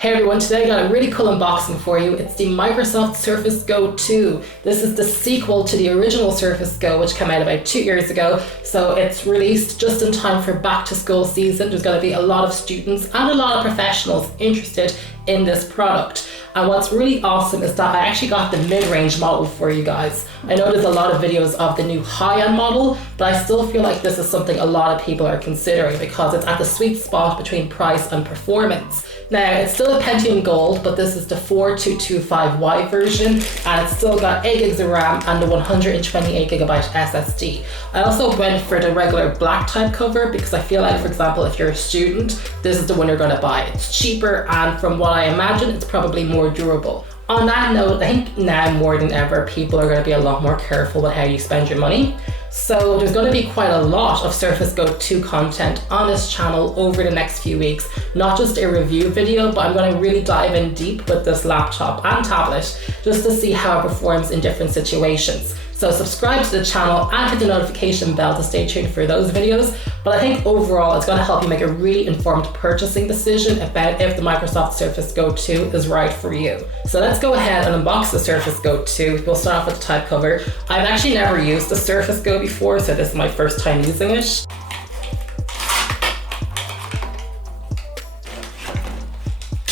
Hey everyone, today I got a really cool unboxing for you. It's the Microsoft Surface Go 2. This is the sequel to the original Surface Go, which came out about 2 years ago. So it's released just in time for back to school season. There's going to be a lot of students and a lot of professionals interested in this product. And what's really awesome is that I actually got the mid-range model for you guys. I know there's a lot of videos of the new high-end model, but I still feel like this is something a lot of people are considering because it's at the sweet spot between price and performance. Now, it's still a Pentium Gold, but this is the 4225Y version, and it's still got 8 gigs of RAM and the 128GB SSD. I also went for the regular black type cover because I feel like, for example, if you're a student, this is the one you're going to buy. It's cheaper, and from what I imagine, it's probably more durable. On that note, I think now more than ever, people are going to be a lot more careful with how you spend your money. So there's going to be quite a lot of Surface Go 2 content on this channel over the next few weeks. Not just a review video, but I'm going to really dive in deep with this laptop and tablet just to see how it performs in different situations. So subscribe to the channel and hit the notification bell to stay tuned for those videos. But I think overall it's going to help you make a really informed purchasing decision about if the Microsoft Surface Go 2 is right for you. So let's go ahead and unbox the Surface Go 2. We'll start off with the type cover. I've actually never used the Surface Go before, so this is my first time using it.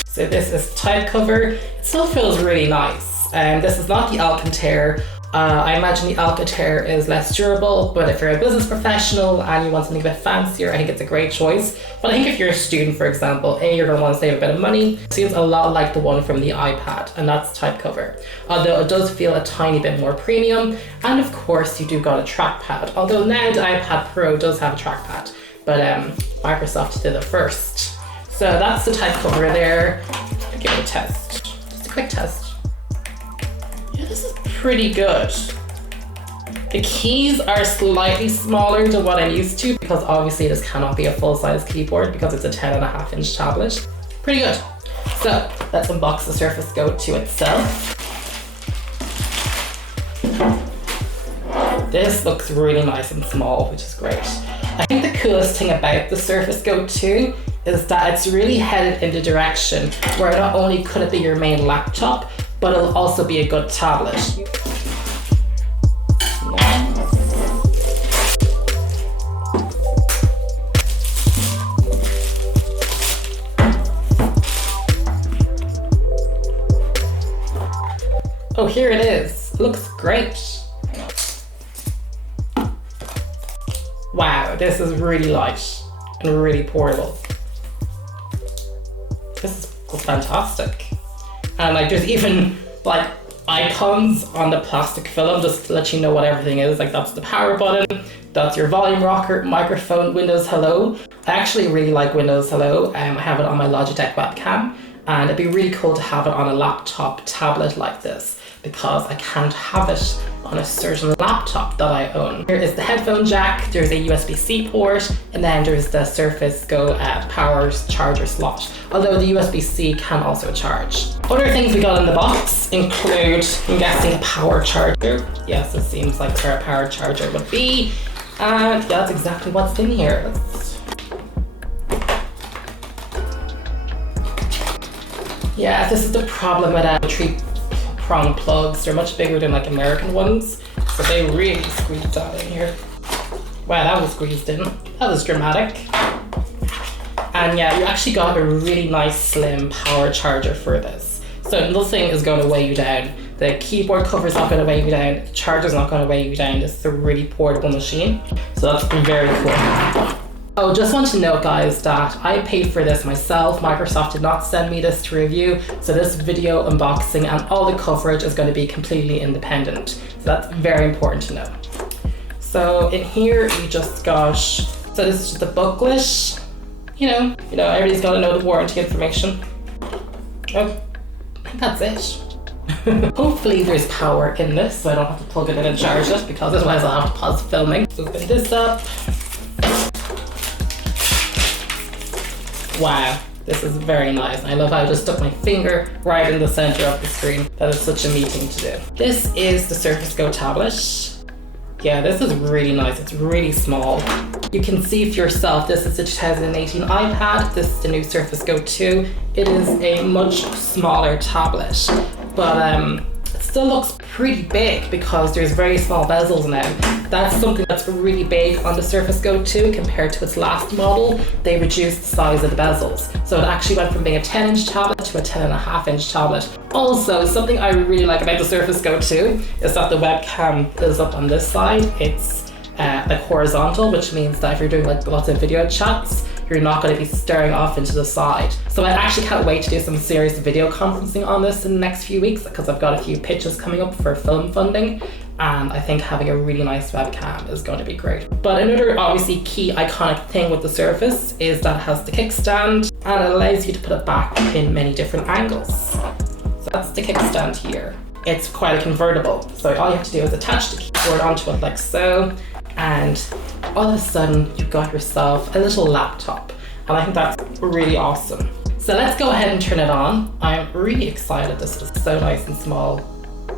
So this is type cover. It still feels really nice. This is not the Alcantara. I imagine the Alcantara is less durable, but if you're a business professional and you want something a bit fancier, I think it's a great choice. But I think if you're a student, for example, you're going to want to save a bit of money. It seems a lot like the one from the iPad, and that's type cover. Although it does feel a tiny bit more premium, and of course you do got a trackpad. Although now the iPad Pro does have a trackpad, but Microsoft did it first. So that's the type cover there. I'll give it a test, just a quick test. Yeah, this is pretty good. The keys are slightly smaller than what I'm used to because obviously this cannot be a full-size keyboard because it's a 10.5-inch tablet. Pretty good. So let's unbox the Surface Go 2 itself. This looks really nice and small, which is great. I think the coolest thing about the Surface Go 2 is that it's really headed in the direction where not only could it be your main laptop, but it'll also be a good tablet. Oh, here it is. It looks great. Wow, this is really light and really portable. This is fantastic. And like there's even like icons on the plastic film just to let you know what everything is. Like that's the power button, that's your volume rocker, microphone, Windows Hello. I actually really like Windows Hello. I have it on my Logitech webcam, and it'd be really cool to have it on a laptop tablet like this because I can't have it on a certain laptop that I own. Here is the headphone jack, there's a USB-C port, and then there's the Surface Go power charger slot. Although the USB-C can also charge. Other things we got in the box include, I'm guessing, a power charger. Yes, it seems like where a power charger would be. And yeah, that's exactly what's in here. Yeah, this is the problem with 3-prong plugs. They're much bigger than like American ones, so they really squeezed that in here. Wow, that was squeezed in. That was dramatic. And yeah, you actually got a really nice slim power charger for this. So nothing is going to weigh you down. The keyboard cover is not going to weigh you down. The charger's not going to weigh you down. This is a really portable machine. So that's very cool. Oh, just want to note, guys, that I paid for this myself. Microsoft did not send me this to review, so this video unboxing and all the coverage is going to be completely independent. So that's very important to know. So in here, you just got, so this is just the booklet. You know, everybody's got to know the warranty information. Oh, I think that's it. Hopefully there's power in this, so I don't have to plug it in and charge it, because otherwise I'll have to pause filming. So open this up. Wow, this is very nice. I love how I just stuck my finger right in the center of the screen. That is such a neat thing to do. This is the Surface Go tablet. Yeah, this is really nice. It's really small. You can see for yourself, this is the 2018 iPad. This is the new Surface Go 2. It is a much smaller tablet, but it still looks pretty big because there's very small bezels now. That's something that's really big on the Surface Go 2 compared to its last model. They reduced the size of the bezels. So it actually went from being a 10-inch tablet to a 10.5-inch tablet. Also, something I really like about the Surface Go 2 is that the webcam is up on this side. It's like horizontal, which means that if you're doing like lots of video chats, you're not going to be staring off into the side. So I actually can't wait to do some serious video conferencing on this in the next few weeks because I've got a few pitches coming up for film funding, and I think having a really nice webcam is going to be great. But another obviously key iconic thing with the Surface is that it has the kickstand and it allows you to put it back in many different angles. So that's the kickstand here. It's quite a convertible, so all you have to do is attach the keyboard onto it like so, and all of a sudden you've got yourself a little laptop, and I think that's really awesome. So let's go ahead and turn it on. I'm really excited. This is so nice and small.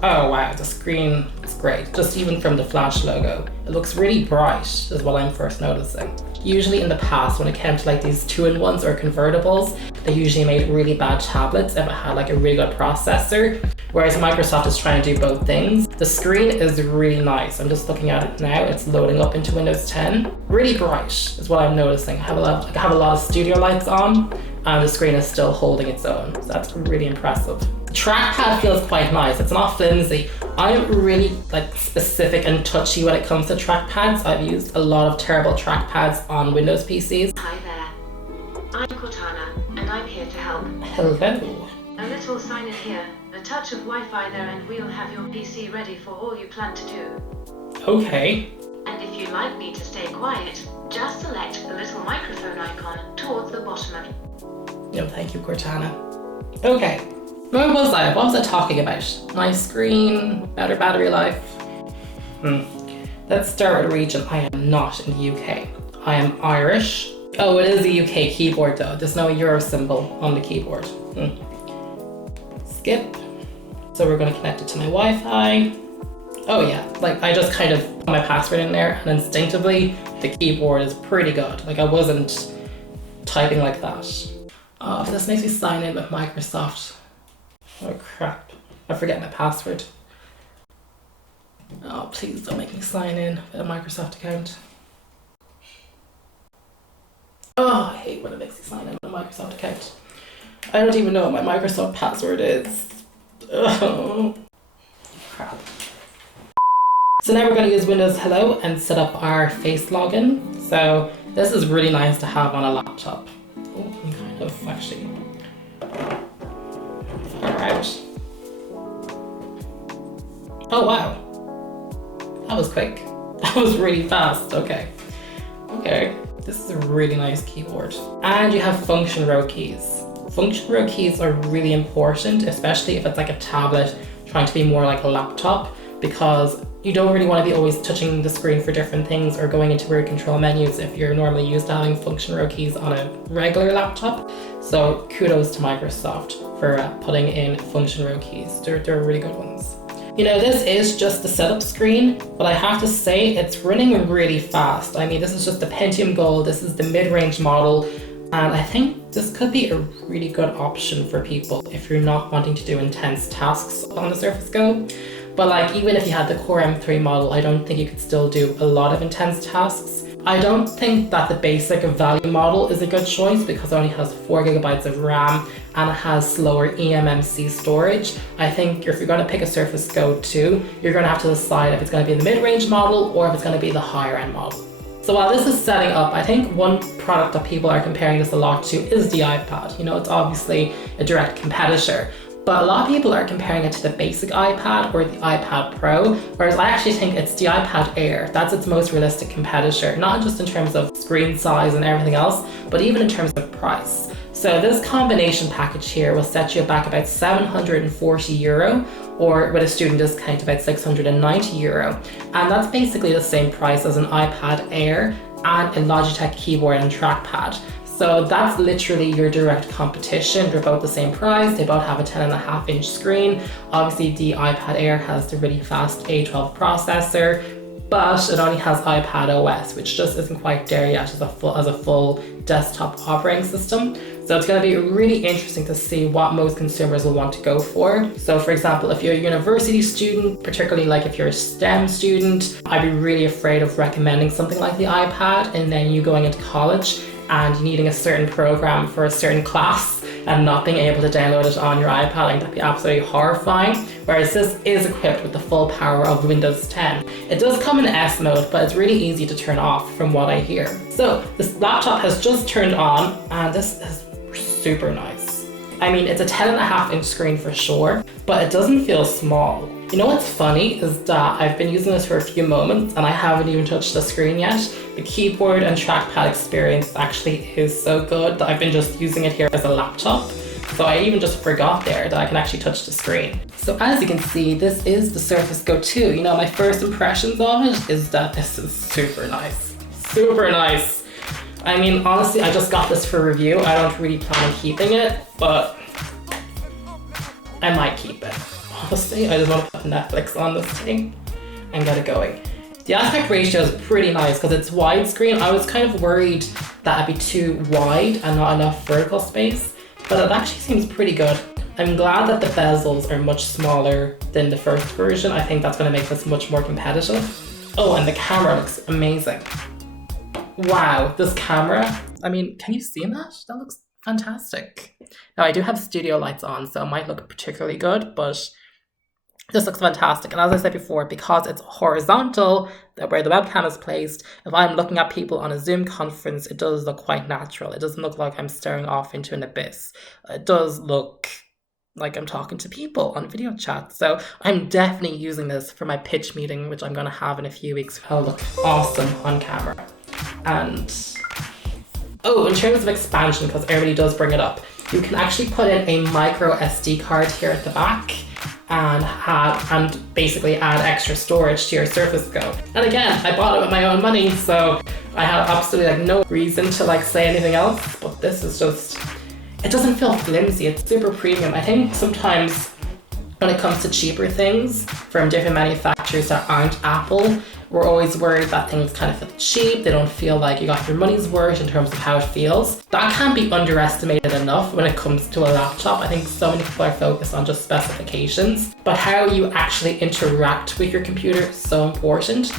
Oh wow, the screen is great. Just even from the flash logo, it looks really bright is what I'm first noticing. Usually in the past, when it came to like these 2-in-1s or convertibles, they usually made really bad tablets if it had like a really good processor, whereas Microsoft is trying to do both things. The screen is really nice. I'm just looking at it now. It's loading up into Windows 10. Really bright is what I'm noticing. I have a lot of studio lights on, and the screen is still holding its own. So that's really impressive. The trackpad feels quite nice. It's not flimsy. I'm really like specific and touchy when it comes to trackpads. I've used a lot of terrible trackpads on Windows PCs. Hi there. I'm Cortana, and I'm here to help. Hello. A little sign in here, a touch of Wi-Fi there, and we'll have your PC ready for all you plan to do. Okay. And if you'd like me to stay quiet, just select the little microphone icon towards the bottom of. No, thank you, Cortana. Okay. Where was I? What was I talking about? Nice screen, better battery life. Let's start with region. I am not in the UK. I am Irish. Oh, it is a UK keyboard though. There's no Euro symbol on the keyboard. Skip. So we're going to connect it to my Wi-Fi. Oh yeah, like I just kind of put my password in there, and instinctively the keyboard is pretty good. Like I wasn't typing like that. Oh, if this makes me sign in with Microsoft. Oh crap, I forget my password. Oh, please don't make me sign in with a Microsoft account. Oh, I hate when it makes me sign in with a Microsoft account. I don't even know what my Microsoft password is. Oh, crap. So now we're going to use Windows Hello and set up our face login. So this is really nice to have on a laptop. Oh, I'm kind of actually far out. Oh wow, that was quick. That was really fast. Okay. This is a really nice keyboard. And you have function row keys. Function row keys are really important, especially if it's like a tablet trying to be more like a laptop, because you don't really want to be always touching the screen for different things or going into weird control menus if you're normally used to having function row keys on a regular laptop. So kudos to Microsoft for putting in function row keys. They're really good ones. You know, this is just the setup screen, but I have to say it's running really fast. I mean, this is just the Pentium Gold. This is the mid-range model. And I think this could be a really good option for people if you're not wanting to do intense tasks on the Surface Go. But like, even if you had the Core M3 model, I don't think you could still do a lot of intense tasks. I don't think that the basic value model is a good choice because it only has 4 GB of RAM and it has slower eMMC storage. I think if you're going to pick a Surface Go 2, you're going to have to decide if it's going to be the mid-range model or if it's going to be the higher end model. So while this is setting up, I think one product that people are comparing this a lot to is the iPad. You know, it's obviously a direct competitor, but a lot of people are comparing it to the basic iPad or the iPad Pro, whereas I actually think it's the iPad Air. That's its most realistic competitor, not just in terms of screen size and everything else, but even in terms of price. So this combination package here will set you back about €740, or with a student discount about €690. And that's basically the same price as an iPad Air and a Logitech keyboard and trackpad. So that's literally your direct competition. They're both the same price. They both have a 10.5-inch screen. Obviously the iPad Air has the really fast A12 processor. but it only has iPad OS, which just isn't quite there yet as a full desktop operating system. So it's going to be really interesting to see what most consumers will want to go for. So for example, if you're a university student, particularly like if you're a STEM student, I'd be really afraid of recommending something like the iPad, and then you going into college and needing a certain program for a certain class and not being able to download it on your iPad. I think that'd be absolutely horrifying. Whereas this is equipped with the full power of Windows 10. It does come in S mode, but it's really easy to turn off from what I hear. So this laptop has just turned on, and this is super nice. I mean, it's a 10.5-inch screen for sure, but it doesn't feel small. You know what's funny is that I've been using this for a few moments and I haven't even touched the screen yet. The keyboard and trackpad experience actually is so good that I've been just using it here as a laptop. So I even just forgot there that I can actually touch the screen. So as you can see, this is the Surface Go 2. You know, my first impressions of it is that this is super nice. Super nice. I mean, honestly, I just got this for review. I don't really plan on keeping it, but I might keep it. Honestly, I just want to put Netflix on this thing and get it going. The aspect ratio is pretty nice because it's widescreen. I was kind of worried that it'd be too wide and not enough vertical space, but it actually seems pretty good. I'm glad that the bezels are much smaller than the first version. I think that's going to make this much more competitive. Oh, and the camera looks amazing. Wow, this camera. I mean, can you see that? That looks fantastic. Now, I do have studio lights on, so it might look particularly good, but this looks fantastic. And as I said before, because it's horizontal, where the webcam is placed, if I'm looking at people on a Zoom conference, it does look quite natural. It doesn't look like I'm staring off into an abyss. It does look like I'm talking to people on video chat. So I'm definitely using this for my pitch meeting, which I'm going to have in a few weeks. It'll look awesome on camera. And oh, in terms of expansion, because everybody does bring it up, you can actually put in a micro SD card here at the back and basically add extra storage to your Surface Go. And again, I bought it with my own money, so I have absolutely no reason to say anything else, but this is just, it doesn't feel flimsy. It's super premium. I think sometimes when it comes to cheaper things from different manufacturers that aren't Apple, we're always worried that things kind of feel cheap. They don't feel like you got your money's worth in terms of how it feels. That can't be underestimated enough when it comes to a laptop. I think so many people are focused on just specifications, but how you actually interact with your computer is so important.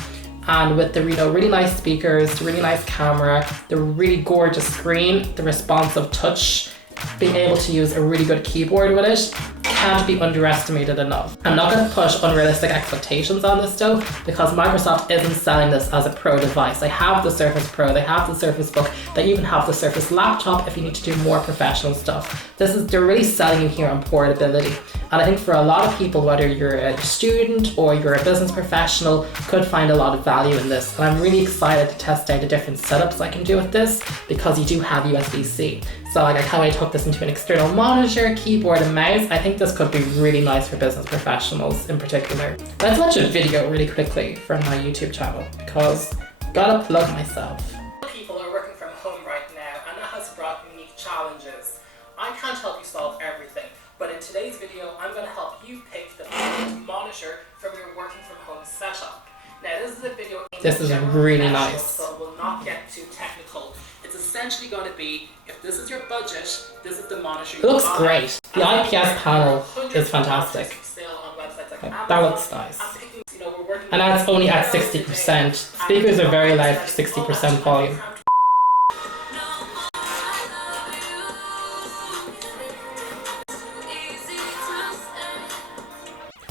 And with the really nice speakers, the really nice camera, the really gorgeous screen, the responsive touch, being able to use a really good keyboard with it can't be underestimated enough. I'm not going to push unrealistic expectations on this though, because Microsoft isn't selling this as a pro device. They have the Surface Pro, they have the Surface Book, they even have the Surface Laptop if you need to do more professional stuff. They're really selling you here on portability. And I think for a lot of people, whether you're a student or you're a business professional, could find a lot of value in this. And I'm really excited to test out the different setups I can do with this, because you do have USB-C. So I can't wait to hook this into an external monitor, keyboard and mouse. I think this could be really nice for business professionals in particular. Let's watch a video really quickly from my YouTube channel, because gotta plug myself. People are working from home right now, and that has brought unique challenges. I can't help you solve everything, but in today's video, I'm gonna help you pick the perfect monitor from your working from home setup. Now this is a video. This is really nice. So we'll not get too technical. It's essentially going to be, if this is your budget, this is the monitor you buy. It looks great. The IPS panel is fantastic. That looks nice. And that's only at 60%. Speakers are very loud for 60% volume.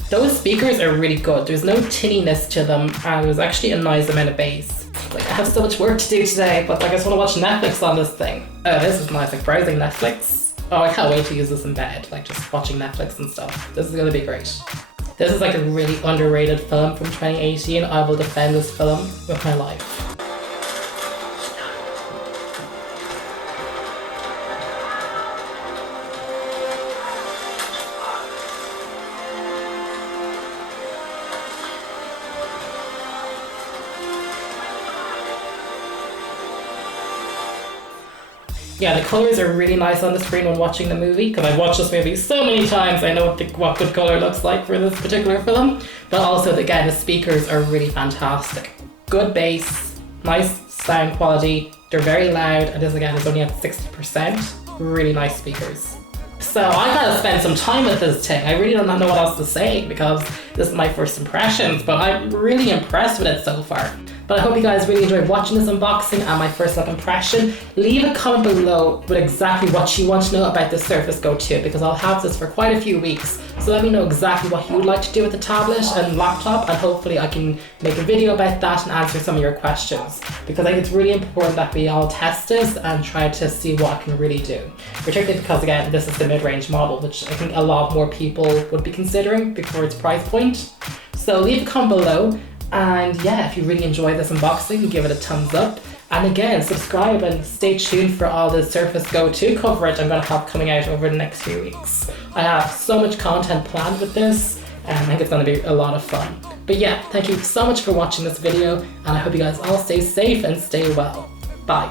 Those speakers are really good. There's no tinniness to them, and there's actually a nice amount of bass. I have so much work to do today, but I just want to watch Netflix on this thing. Oh, this is nice, browsing Netflix. Oh, I can't wait to use this in bed, just watching Netflix and stuff. This is gonna be great. This is a really underrated film from 2018. I will defend this film with my life. Yeah, the colours are really nice on the screen when watching the movie, because I've watched this movie so many times, I know what good colour looks like for this particular film. But also, again, the speakers are really fantastic. Good bass, nice sound quality, they're very loud, and this again is only at 60%. Really nice speakers. So I gotta spend some time with this thing. I really don't know what else to say because this is my first impressions, but I'm really impressed with it so far. But I hope you guys really enjoyed watching this unboxing and my first look impression. Leave a comment below with exactly what you want to know about the Surface Go 2, because I'll have this for quite a few weeks. So let me know exactly what you would like to do with the tablet and laptop, and hopefully I can make a video about that and answer some of your questions, because I think it's really important that we all test this and try to see what it can really do. Particularly because, again, this is the mid-range model, which I think a lot more people would be considering for its price point. So leave a comment below. And yeah, if you really enjoyed this unboxing, give it a thumbs up. And again, subscribe and stay tuned for all the Surface Go 2 coverage I'm going to have coming out over the next few weeks. I have so much content planned with this, and I think it's going to be a lot of fun. But yeah, thank you so much for watching this video, and I hope you guys all stay safe and stay well. Bye.